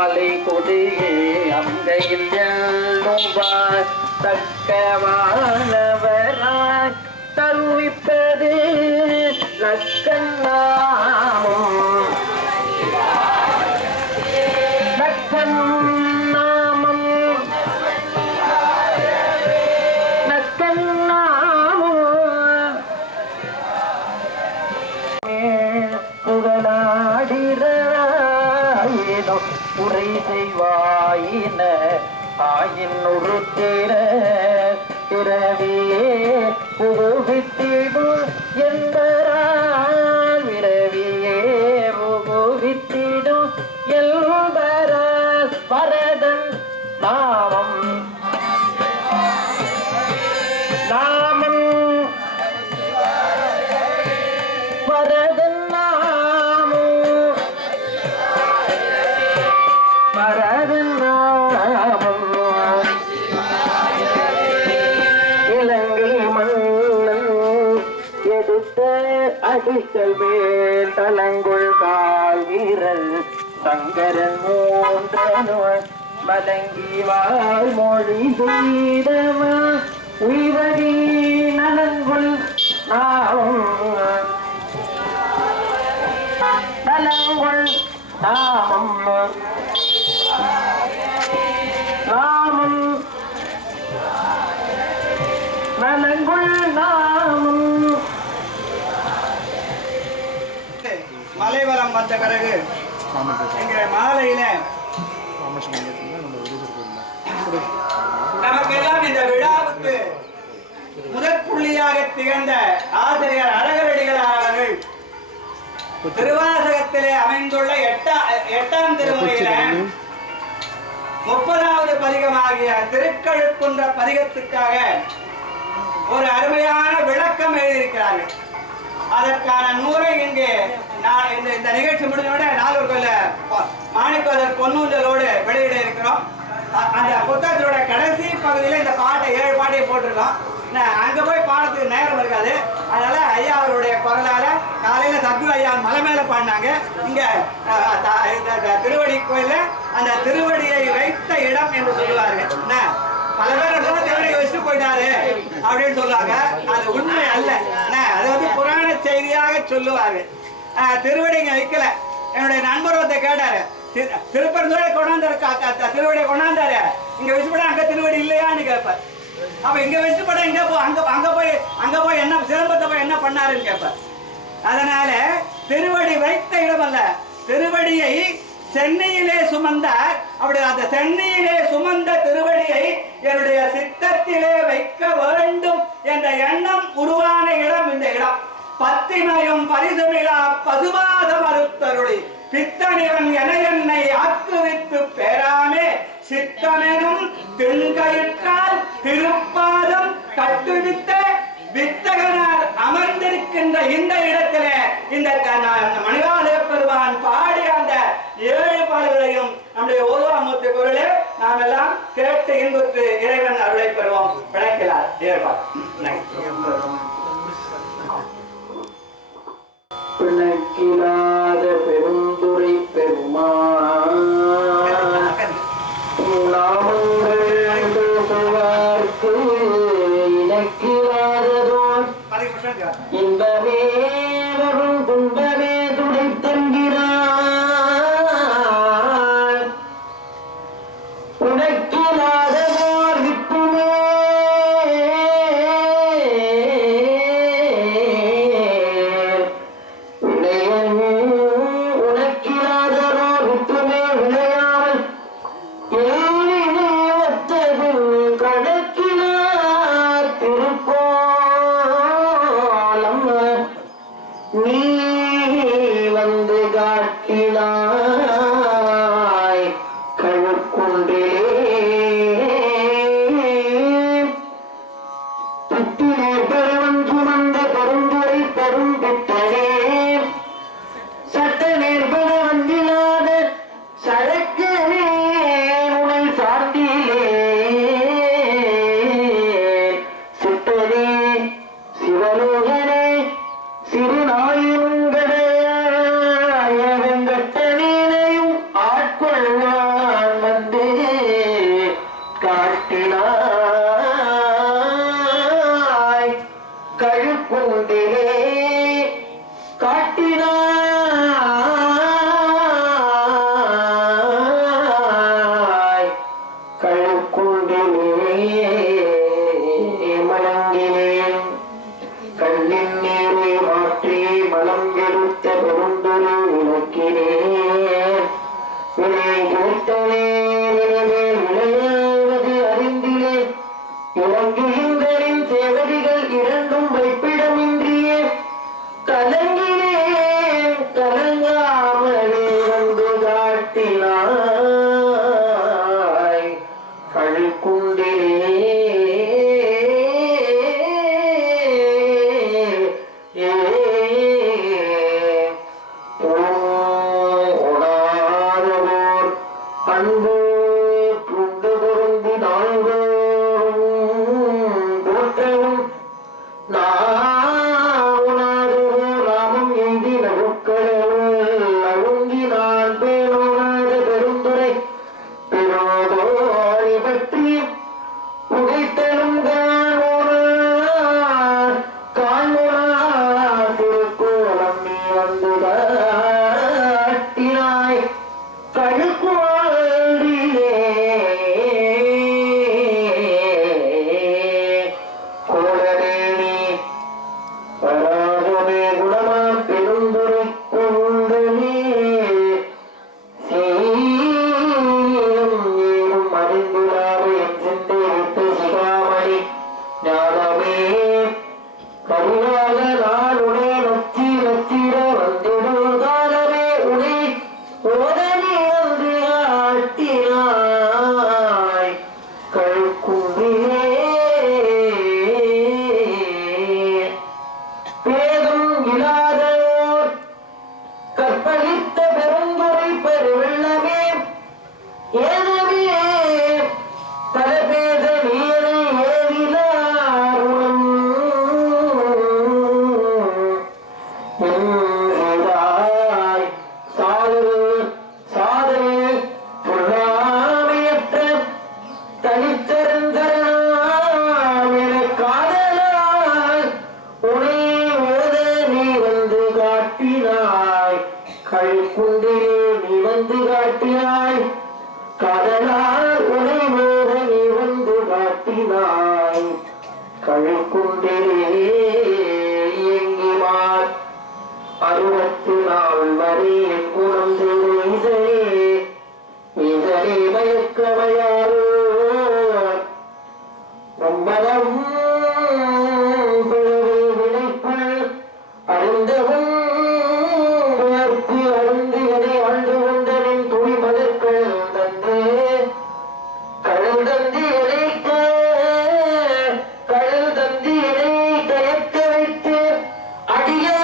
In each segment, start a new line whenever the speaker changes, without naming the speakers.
மாலை கொடியே அங்கையில் எண்ணுவார் தக்கவானவராய் தருவிப்பது லக்கண்ணா சங்கரன் மூன்றனுவன் மலங்கி வாழ் மொழி செய்தவா உய்வடி நலங்குள் நாவும் நலங்குள் நாமம் நாமம் நலங்குள் நாமம்.
மலைவரம் வந்த பிறகு மாலையில நமக்கெல்லாம் இந்த விழாவுக்கு முதற் புள்ளியாக திகழ்ந்த ஆசிரியர் அழகரடிகளார் அவர்கள் திருவாசகத்திலே அமைந்துள்ள எட்டா எட்டாம் திருமுறையில முப்பதாவது பதிகமாகிய திருக்கழுக்குன்ற பதிகத்துக்காக ஒரு அருமையான விளக்கம் எழுதியிருக்கிறார்கள். அதற்கான நூலை இங்கே நான் இந்த இந்த நிகழ்ச்சி முடிஞ்சோட நாலூர் கோயில மாணிக்கோதர் பொன்னூஞ்சலோடு வெளியிட இருக்கிறோம். அந்த புத்தகத்தோட கடைசி பகுதியில் இந்த பாட்டை ஏழு பாட்டையும் போட்டிருக்கோம். அங்கே அங்க போய் பாடத்துக்கு நேரம் இருக்காது. அதனால ஐயா அவருடைய குரலால காலையில சத்குரு ஐயா மலை மேல பாடினாங்க. இங்க த- இந்த திருவடி கோயில்ல அந்த திருவடியை வைத்த இடம் என்று சொல்லுவார்கள் என்ன பல பேர் திருவடியை வச்சுட்டு போயிட்டாரு. அப்படின்னு சொல்லுவாங்க. அது உண்மை அல்ல. என்ன, அது வந்து செய்தியாக சொல்லுவார்கள் ஆஹ், வைக்கல என்னுடைய நண்பர் ஒருத்தர் கேட்டாரு திரு- கொண்டாந்தாரு கா- திருவடியை கொண்டாந்தாரு. இங்க வச்சுப்பட அங்க திருவடி இல்லையான்னு கேட்பார் அப்ப இங்க வச்சுப்பட இங்க போ அங்க அங்க போய் அங்க போய் என்ன சிலம்பத்தை போய் என்ன பண்ணாருன்னு கேட்பார் அதனால திருவடி வைத்த இடம் அல்ல திருவடியை சென்னையிலே சுமந்தார். அப்படி அந்த சென்னையிலே சுமந்த திருவடியை என்னுடைய சித்தத்திலே வைக்க வேண்டும் என்ற எண்ணம் உருவான இடம் இந்த இடம். பத்தினையும் பரிசுமிழா பசுபாத மறுத்தருளி பித்தனிவன் என என்னை ஆக்குவித்து பெறாமே சித்தமெனும் திண்கயிற்றால் திருப்பாதம் கட்டுவித்த வித்தகனார் அமர்ந்திருக்கின்ற இந்த இடத்திலே இந்த த- ந- மணிவாள பெருமான் பாடிய அந்த ஏழு பாடல்களையும் நம்முடைய ஓதாமூர்த்தி குரலே நாம் எல்லாம் கேட்டு இன்புற்று இறைவன் அருளை பெறுவோம். விளக்கிறார் ஏற்பார்
பிணக்கிலாத
Yeah.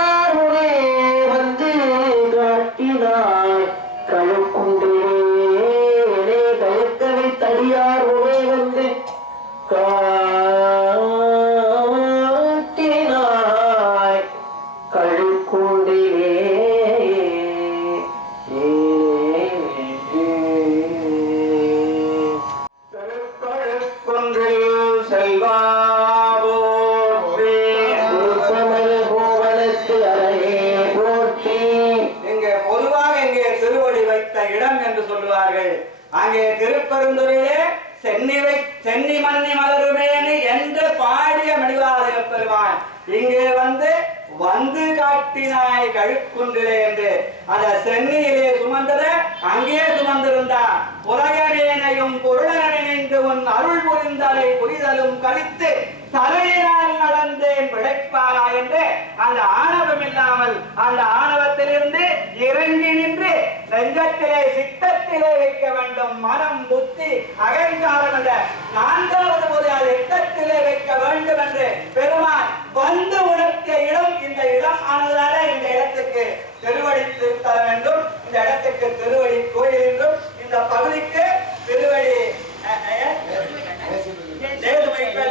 கழித்து தலையினால் நடந்தேன் விடைப்பாரா என்று அந்த ஆணவம் இல்லாமல் அந்த ஆணவத்திலிருந்து இறங்கி நின்று நெஞ்சத்திலே சித்தத்திலே வைக்க வேண்டும். மனம் புத்தி அகங்காரம் என்ற நான்காவது முறை அது எட்டத்திலே வைக்க வேண்டும் என்று பெருமான் வந்து உணர்த்திய இடம் இந்த இடம் ஆனதால இந்த இடத்துக்கு திருவடி தர வேண்டும் இந்த இடத்துக்கு திருவடி கோயில் என்றும் இந்த பகுதிக்கு திருவடி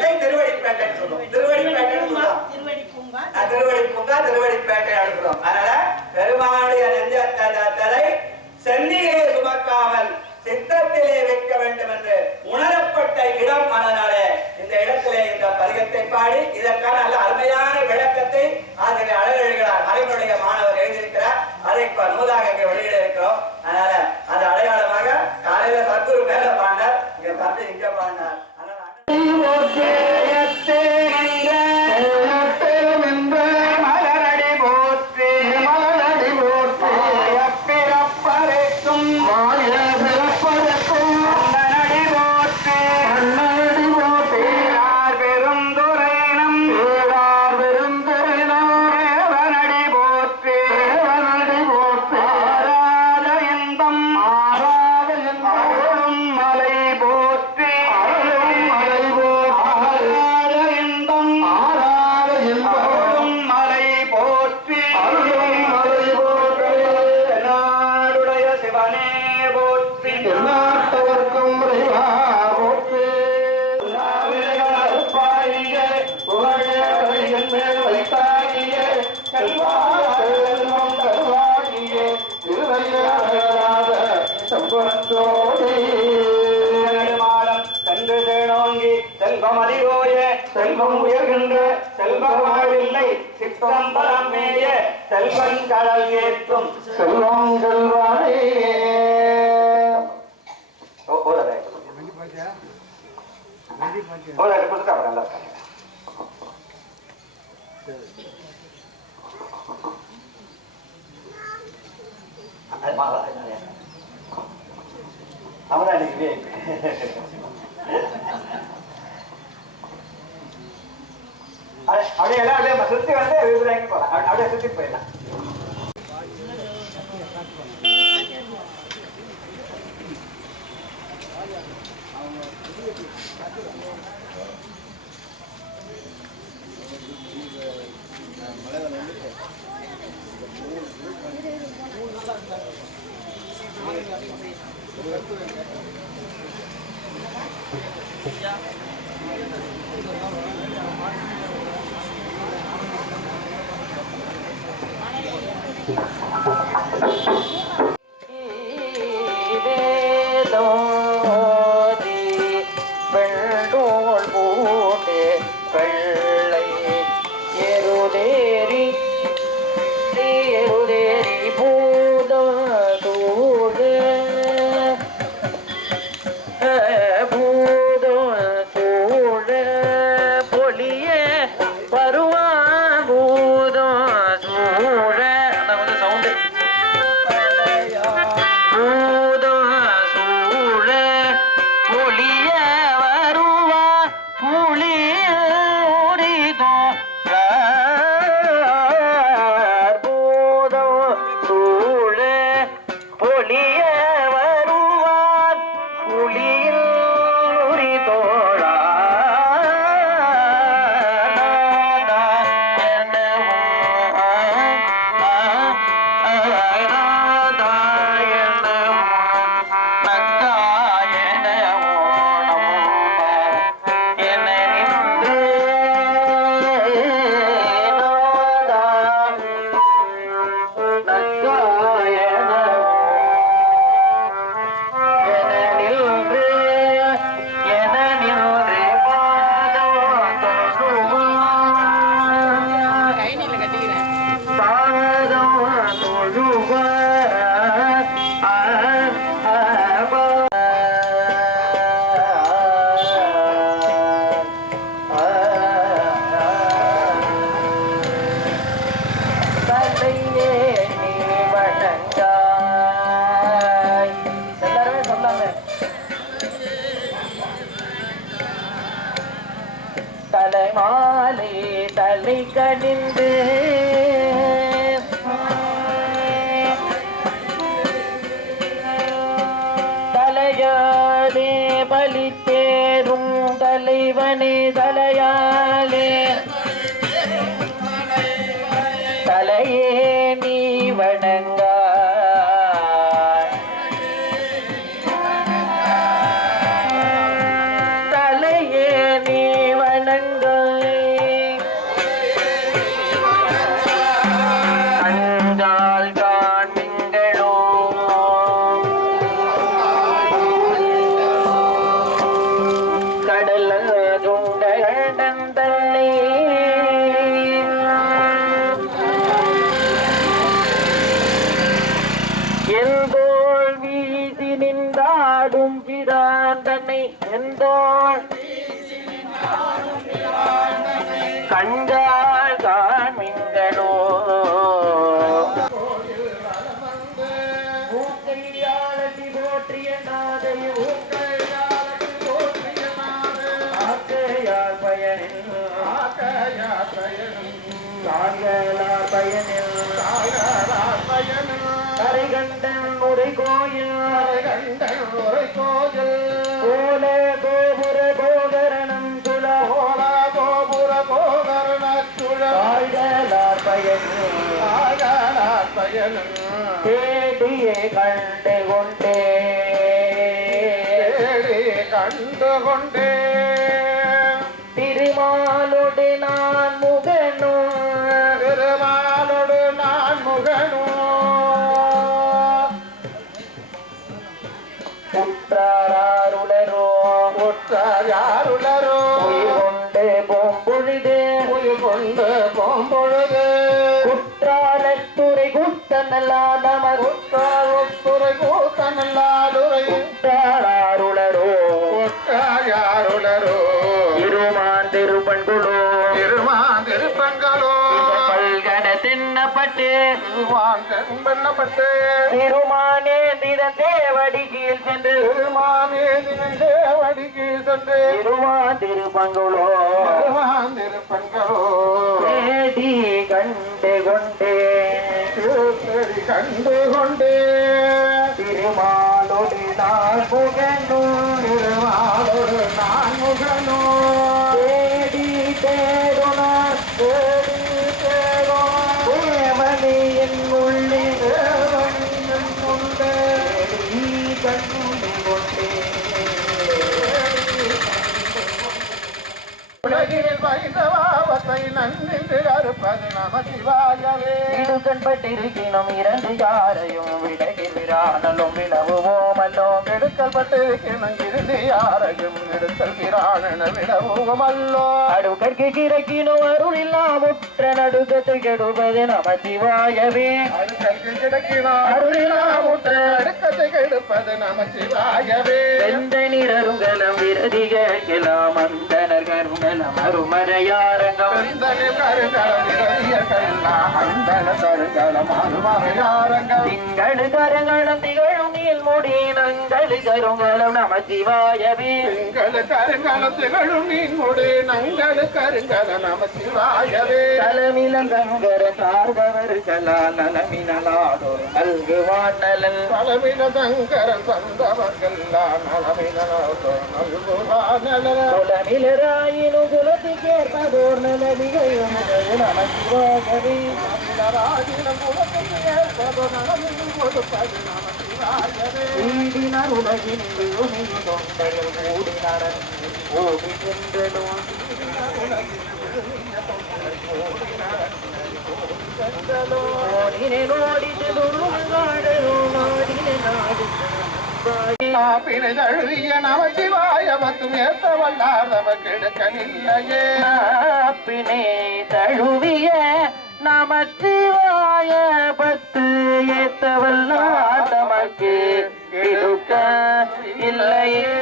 பேட்டை திருவடிப்பேட்டைன்னு சொல்லுவோம் திருவடிப்பேட்டைன்னு சொல்லுவோம்
திருவடி பூங்கா.
திருவடிப்பேட்டை அனுப்புறோம். அதனால பெருமாளுடைய நெஞ்சத்தலை சுமக்காமல் சித்தத்திலே வைக்க வேண்டும் என்று உணரப்பட்ட இடம் அதனாலே இந்த இடத்திலே இந்த பதிகத்தை பாடி இதற்கான அருமையான விளக்கத்தை அதனை அழகழிகிறார் அறைவனுடைய மாணவர் எழுதியிருக்கிறார். அதை இப்ப நூலாக இங்கே வெளியிட இருக்கிறோம். அதனால அது அடையாளமாக காலையில
சித்தம் பலம் மேய செல்வன் கடல் ஏற்றும்
செல்வம் செல்வானே
ஓதாடே ஓதாடே கொடுத்துட்டு அப்புறம் நல்லா இருக்காங்க அது மாறா அவன் அன்னைக்கு அப்படியே எல்லாம் அப்படியே சுத்தி வந்து விவரம் போகலாம் அப்படியே சுத்தி போயிடலாம் Yeah. காய்களார் பயனில் தேடியே கண்டு. கொண்டே
கண்டுகொண்டே
திருமாலோடு திருப்பண்குழோ
திருமான் திருப்பங்களோ
பல்கட தின்னப்பட்டு
திருமான் தென்பண்ணப்பட்டு
திருமானே திறன் தேவடி கீழ் சென்று.
திருமானே சென்று.
திருமான்
திருப்பங்களோ
கண்டு கொண்டே.
கண்டு கொண்டே
திருமாலோடு நான் புகனும்
திருமாலோடு நான் முகனோ
தேடி தேடுனா
தேடி தேடோ
தேவனே என் உள்ளே
கொண்டே
தேடி கண்டு கொண்டே.
உலகில் வைந்தவாவத்தை நன்னின்று
இடுக்கண்பட்டிருக்கினும் இரண்டு யாரையும் விடகிவிரானலும் விளவுவோமல்லோம்
எடுக்கல் பட்டு கிணங்கிருந்து யாரையும் எடுத்தல் பிராணன விடவுமல்லோ
அடுக்கற்கு கிடக்கினும் அருளில்லா முற்ற நடுக்கத்தை கெடுவது நம சிவாயவே.
அருகற்கு கிடக்கினார்.
அருளிலாமுற்ற
அடுக்கத்தை கெடுப்பது நம சிவாயவே
எந்த நிறருங்கலம் விரதிகலாம் அந்தனர் கருங்கலம் அருமறையாரங்கம்.
கருங்கலம் கருங்கலம்
திங்கள் கரங்களும் திகழும் நீல் முடி நங்கள் கருங்கலம் நம சிவாயவே
எங்கள் கருங்கலம் திகழும் நீன் முடி நங்கள் கருங்கல நம சிவாயவே
தலமிலங்கர சார்பவர்களால் நலமினலாதோர் நல்குவான் நலன்
பலவின சங்கரன் தந்தவர்கள் நலமினோ நல்குவானல
குலமிலராயினு குலத்துக்கேற்பதோர் நலமிகையும் நம சிவாயவே வீடினார் உலகின் ஓடி சென்றலும் ஓடினே நாடு
தழுவிய நமச்சிவாய பத்தும் ஏத்த வல்லாதவ கெடுக்கனில்லையே
பிணை தழுவிய நமச்சிவாய பத்து ஏத்தவல்லார் நமக்கு இல்லையே.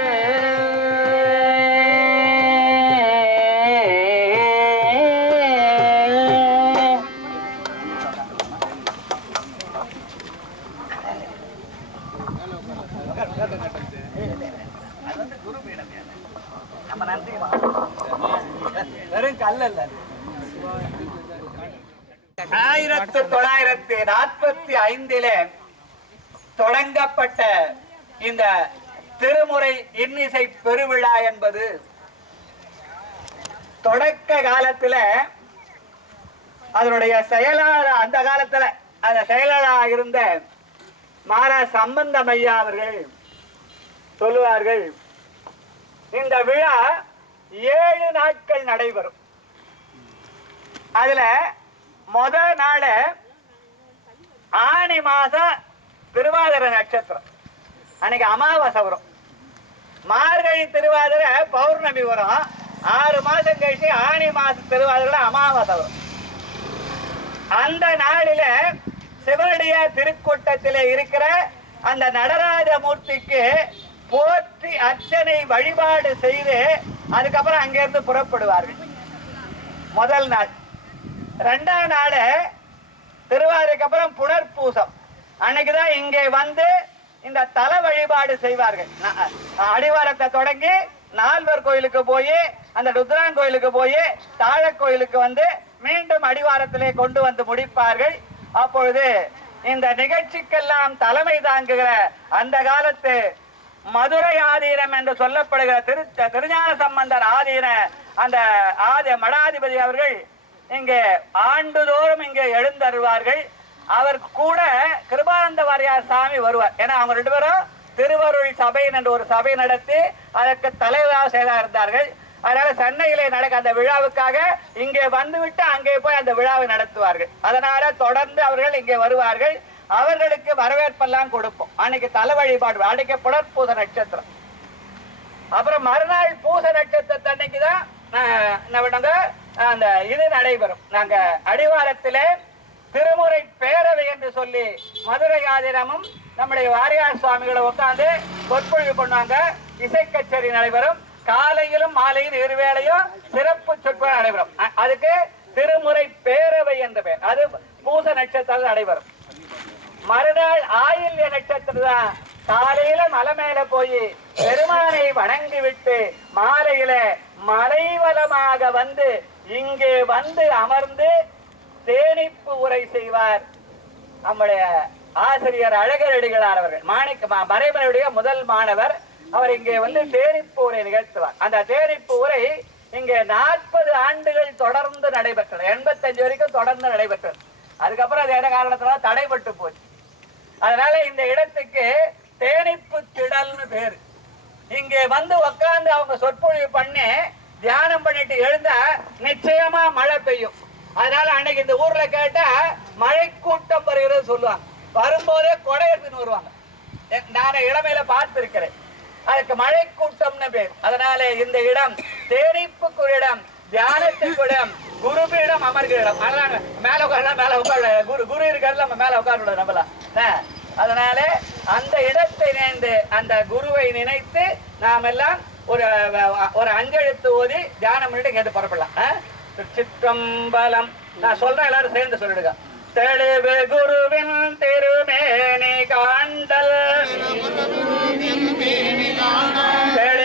ஆயிரத்து தொள்ளாயிரத்தி நாற்பத்தி ஐந்திலே தொடங்கப்பட்ட இந்த திருமுறை இன்னிசை பெருவிழா என்பது தொடக்க காலத்துல அதனுடைய செயலாளர் அந்த காலத்துல அந்த செயலாளராக இருந்த மாரா சம்பந்தம் ஐயா அவர்கள் சொல்லுவார்கள் இந்த விழா ஏழு நாட்கள் நடைபெறும். அதுல முத நாள் ஆனி மாச திருவாதிர நட்சத்திரம். அன்னைக்கு அமாவாசை வரும். மார்கழி திருவாதிரை பௌர்ணமி வரும். ஆறு மாசம் கழிச்சு ஆனி மாச திருவாதிரை அமாவாசை வரும். அந்த நாளில சிவனுடைய திருக்கூட்டத்தில் இருக்கிற அந்த நடராஜ மூர்த்திக்கு போற்றி அர்ச்சனை வழிபாடு செய்து அதுக்கப்புறம் அங்கிருந்து புறப்படுவார்கள். முதல் நாள். ரெண்டாம் நாள் திருவாரூருக்கு அப்புறம் புனர்பூசம். அன்னைக்குதான் இங்கே வந்து இந்த தல வழிபாடு செய்வார்கள். அடிவாரத்தை தொடங்கி நால்வர் கோயிலுக்கு போய் அந்த ருத்ரான் கோயிலுக்கு போய் தாழ கோயிலுக்கு வந்து மீண்டும் அடிவாரத்திலே கொண்டு வந்து முடிப்பார்கள். அப்பொழுது இந்த நிகழ்ச்சிக்கெல்லாம் தலைமை தாங்குகிற அந்த காலத்து மதுரை ஆதீனம் என்று சொல்லப்படுகிற திரு திருஞான சம்பந்தர் ஆதீன அந்த ஆதி மடாதிபதி அவர்கள் இங்கே ஆண்டுதோறும் இங்கே எழுந்தருவார்கள். அவர் கூட கிருபானந்த வாரியார் சாமி வருவார். ஏன்னா அவங்க ரெண்டு பேரும் திருவருள் சபை என்று ஒரு சபை நடத்தி அதற்கு தலைவராக செயலாக இருந்தார்கள். அதனால சென்னையிலே நடக்க அந்த விழாவுக்காக இங்கே வந்துவிட்டு அங்கே போய் அந்த விழாவை நடத்துவார்கள். அதனால தொடர்ந்து அவர்கள் இங்கே வருவார்கள். அவர்களுக்கு வரவேற்பெல்லாம் கொடுப்போம். அன்னைக்கு தலை வழிபாடு அன்னைக்கு புலற்பூச நட்சத்திரம். அப்புறம் மறுநாள் பூச நட்சத்திரத்தன்னைக்கு தான் பண்ணுங்க அந்த இது நடைபெறும். நாங்க அடிவாரத்திலே திருமுறை பேரவை என்று சொல்லி மதுரை ஆதினமும் நம்முடைய வாரியார் சுவாமிகளை உட்கார்ந்து சொற்பொழிவு பண்ணுவாங்க. இசை கச்சேரி நடைபெறும். காலையிலும் மாலையில் இருவேளையும் சிறப்பு சொற்பொழிவு நடைபெறும். அதுக்கு திருமுறை பேரவை என்ற பெயர். அது பூச நட்சத்திரம் நடைபெறும். மறுநாள் ஆயில்ய நட்சத்திரம் தான் காலையில மலை மேல போய் பெருமானை வணங்கி விட்டு மாலையில மலைவலமாக வந்து இங்கே வந்து அமர்ந்து தேனிப்பு உரை செய்வார் நம்முடைய ஆசிரியர் அழகரடிகளார் அவர்கள். மாணிக்க மறைமனுடைய முதல் மாணவர். அவர் இங்கே வந்து தேனிப்பு உரை நிகழ்த்துவார். அந்த தேனிப்பு உரை இங்கே நாற்பது ஆண்டுகள் தொடர்ந்து நடைபெற்றது. எண்பத்தஞ்சு வரைக்கும் தொடர்ந்து நடைபெற்றது. அதுக்கப்புறம் அது என்ன காரணத்தினால தடைபட்டு போச்சு. அதனால இந்த இடத்துக்கு தேனிப்பு திடல்னு பேரு. இங்கே வந்து உக்காந்து அவங்க சொற்பொழிவு பண்ணி தியானம் பண்ணிட்டு எழுந்தா நிச்சயமா மழை பெய்யும். அதனால அன்னைக்கு இந்த ஊர்ல கேட்டா மழை கூட்டம் வருகிறது சொல்லுவாங்க. வரும்போதே கொடை எடுத்துன்னு வருவாங்க. நான் இளமையில பார்த்திருக்கிறேன். அதுக்கு மழை கூட்டம்னு பேர். அதனால இந்த இடம் தேனிப்புக்கு ஒரு இடம் தியானத்துக்கு இடம் குருபீடம் அமர்கிற இடம். அதனால மேல உட்காரலாம் மேல உட்கார குரு குரு இருக்கிறது நம்ம மேல உட்கார நம்மள. அதனால அந்த இடத்தை நினைந்து அந்த குருவை நினைத்து நாம் எல்லாம் ஒரு ஒரு அஞ்செழுத்து ஓதி தியானம் பண்ணிட்டு கேட்டு புறப்படலாம்? சிற்றம்பலம் நான் சொல்றேன் எல்லாரும் சேர்ந்து சொல்லிடுங்க. தெளிவு குருவின் திருமேனி காண்டல் தெளிவு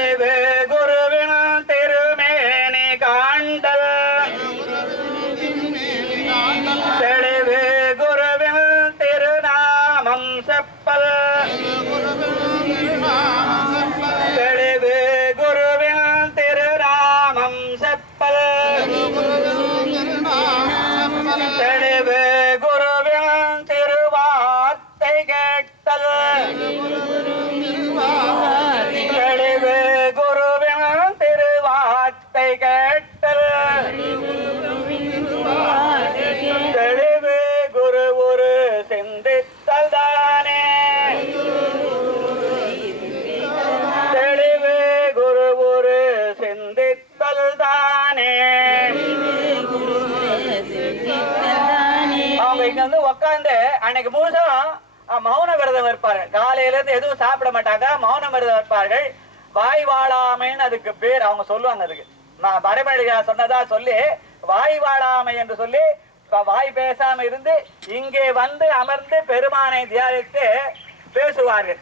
விரதம் இருப்பாரு காலையில இருந்து எதுவும் சாப்பிட மாட்டாங்க. மௌன விரதம் இருப்பார்கள் வாய் வாழாமைன்னு அதுக்கு பேர். அவங்க சொல்லுவாங்க அதுக்கு. நான் வடமொழிகா சொன்னதா சொல்லி வாய் வாழாமை என்று சொல்லி வாய் பேசாம இருந்து இங்கே வந்து அமர்ந்து பெருமானை தியானித்து பேசுவார்கள்.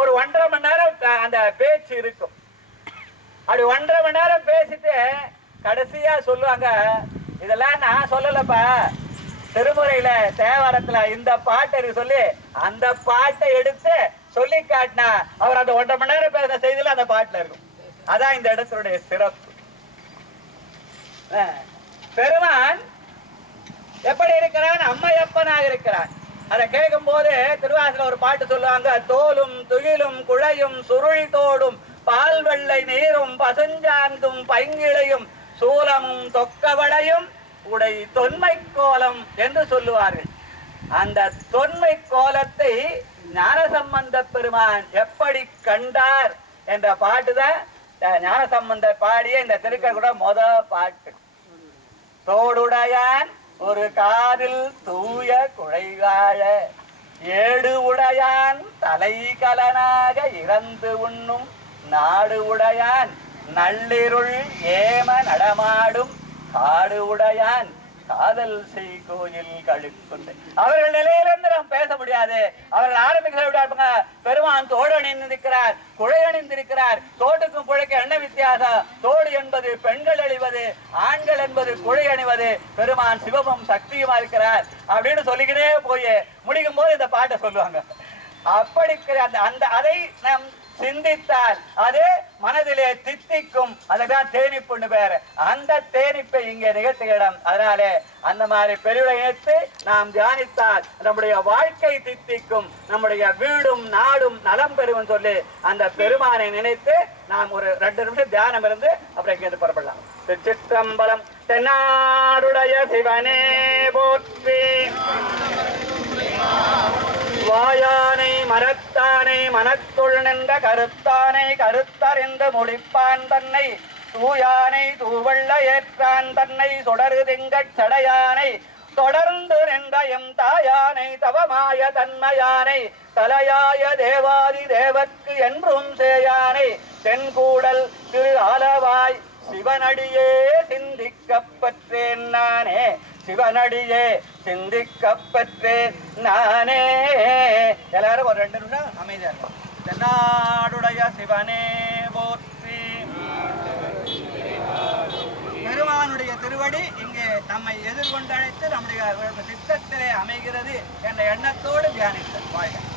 ஒரு ஒன்றரை மணி நேரம் அந்த பேச்சு இருக்கும். அப்படி ஒன்றரை மணி நேரம் பேசிட்டு கடைசியா சொல்லுவாங்க இதெல்லாம் நான் சொல்லலப்பா. திருமுறையில தேவாரத்துல இந்த பாட்டு இருக்கு சொல்லி அந்த பாட்டை எடுத்து சொல்லி காட்டினா அவர் அந்த ஒன்றரை மணி நேரம் பேசின செய்தியில அந்த பாட்டுல இருக்கும். அதான் இந்த இடத்தினுடைய சிறப்பு. பெருமான் எப்படி இருக்கிறான்? அம்மையப்பனாக இருக்கிறான். அதை கேட்கும் போது திருவாசல ஒரு பாட்டு சொல்லுவாங்க தோலும் துகிலும் குழையும் சுருள் தோடும் பால் வெள்ளை நீரும் பசுஞ்சாந்தும் பைங்கிழையும் சூலமும் தொக்கவளையும் உடை தொன்மை கோலம் என்று சொல்லுவார்கள். அந்த தொன்மை கோலத்தை ஞானசம்பந்த பெருமான் எப்படி கண்டார் என்ற பாட்டுதான் ஞானசம்பந்த பாடிய இந்த திருக்கர் கூட முத பாட்டு. தோடுடையான் ஒரு காதில் தூய குழைவாழ ஏடு உடையான் தலைகலனாக இறந்து உண்ணும் நாடு உடையான் நள்ளிருள் ஏம நடமாடும் காடு உடையான் காதல் செய் கோயில் கழுக்குண்டு அவர்கள் நிலையிலிருந்து நாம் பேச முடியாது. அவர்கள் ஆரம்பிக்கிற பெருமான் தோடு அணிந்திருக்கிறார் குழை அணிந்திருக்கிறார் தோட்டுக்கும் புழைக்கும் என்ன வித்தியாசம்? தோடு என்பது பெண்கள் அழிவது ஆண்கள் என்பது குழை அணிவது. பெருமான் சிவமும் சக்தியுமா இருக்கிறார் அப்படின்னு சொல்லிக்கிட்டே போய் முடிக்கும் போது இந்த பாட்டை சொல்லுவாங்க. அப்படி அந்த அந்த அதை நாம் சிந்தித்தால் அது மனதிலே தித்திக்கும் அதுதான் தேனிப்புன்னு பேரு. அந்த தேனிப்பை இங்கே நிகழ்த்துகிறோம் அதனாலே அந்த மாதிரி பெருவிழை இணைத்து நாம் தியானித்தால் நம்முடைய வாழ்க்கை தித்திக்கும் நம்முடைய வீடும் நாடும் நலம் பெறும் சொல்லி அந்த பெருமானை நினைத்து நாம் ஒரு ரெண்டு நிமிஷம் தியானம் இருந்து அப்புறம் இங்கே புறப்படலாம். திருச்சிற்றம்பலம் தென்னாடுடைய சிவனே போற்றி. வாயான மரத்தானை மனத்துள் நின்ற கருத்தானை கருத்தறிந்து முடிப்பான் தன்னை தூயானை தூவள்ள ஏற்றான் தன்னை தொடரு திங்கட் சடையானை தொடர்ந்து நின்ற எம் தாயானை தவமாய தன்மையானை தலையாய தேவாதி தேவர்க்கு என்றும் சேயானை தென்கூடல் திரு அளவாய் சிவனடியே சிந்திக்கப்பற்றேன் நானே. சிவனடியே சிந்திக்கப்பற்றேன் நானே. எல்லாரும் ஒரு ரெண்டு நிமிஷம் அமைதியா இருக்கும் தென்னாடுடைய சிவனே போற்றி. பெருமானுடைய திருவடி இங்கே நம்மை எதிர்கொண்டழைத்து நம்முடைய சித்தத்திலே அமைகிறது என்ற எண்ணத்தோடு தியானித்தல். வாழ்க